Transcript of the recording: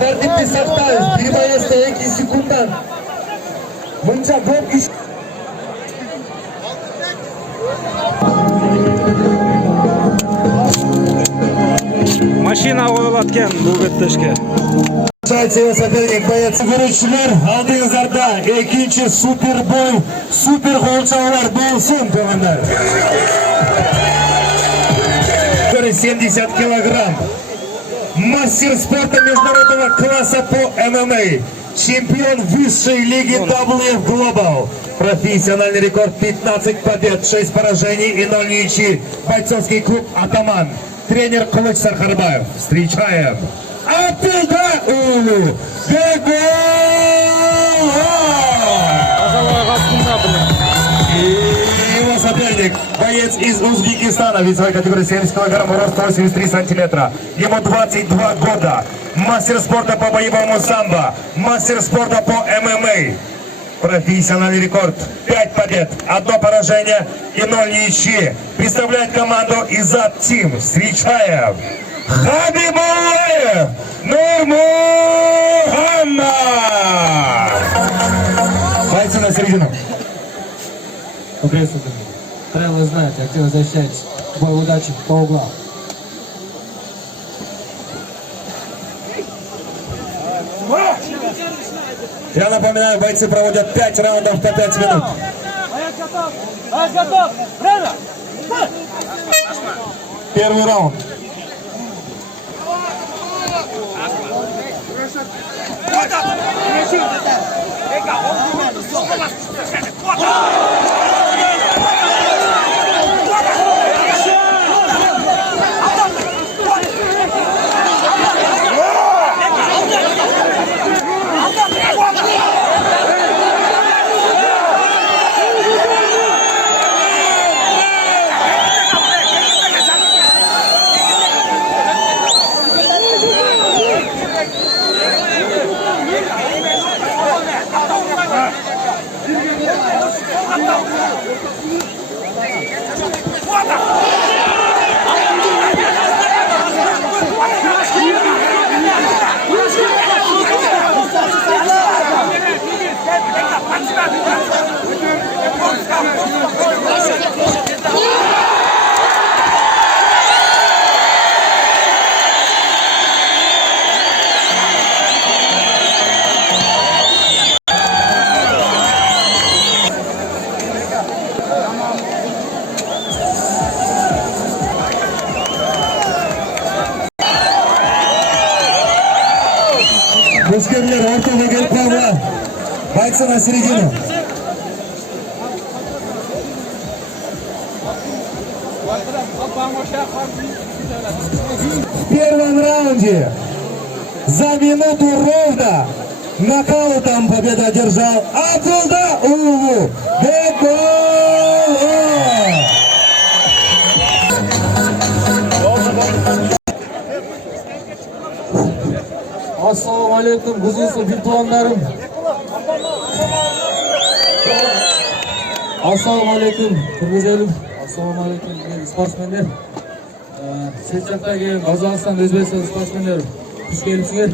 Tertipli saktayız. Bir bayeste 2 sekundan. Bunca bok iş. Машина koyulatken bu betteşke. Çayçaya sopernik boyat. Görüşçüler aldığınızlarda ikinci super boy, super kolçalar bolsun doğanlar. 70 килограмм. Мастер спорта международного класса по ММА. Чемпион высшей лиги WF Global. Профессиональный рекорд 15 побед, 6 поражений и 0 ничьи. Бойцовский клуб «Атаман». Тренер Кулыч Сархарбаев. Встречаем. Оттуда Улу. Его соперник, боец из Узбекистана, весовой категории 70 кг, рост 83 сантиметра. Ему 22 года. Мастер спорта по боевому самбо, мастер спорта по ММА. Профессиональный рекорд 5 побед, 1 поражение и 0 ничьи. Представляет команду Изат Тим. Встречаем Хабибуллаев Нурмухаммад. Бойцы на середину. Приветствую. Правила знаете, активно защищайтесь. Бой удачи по углам. Я напоминаю, бойцы проводят 5 раундов по 5 минут. Готов! Время! Первый раунд. Мушкетler ortada gelip kavga. Бойцы на середину. В первом раунде за минуту ровно нокаутом победу одержал Абдулда Улу. Assalomu alaykum, buzilsin filtronlarim. Assalomu alaykum, Turmujolim. Assalomu alaykum, sportsmenlar. Siz chaqdagi Qozog'iston, O'zbekiston sportsmenlari xush kelibsizlar.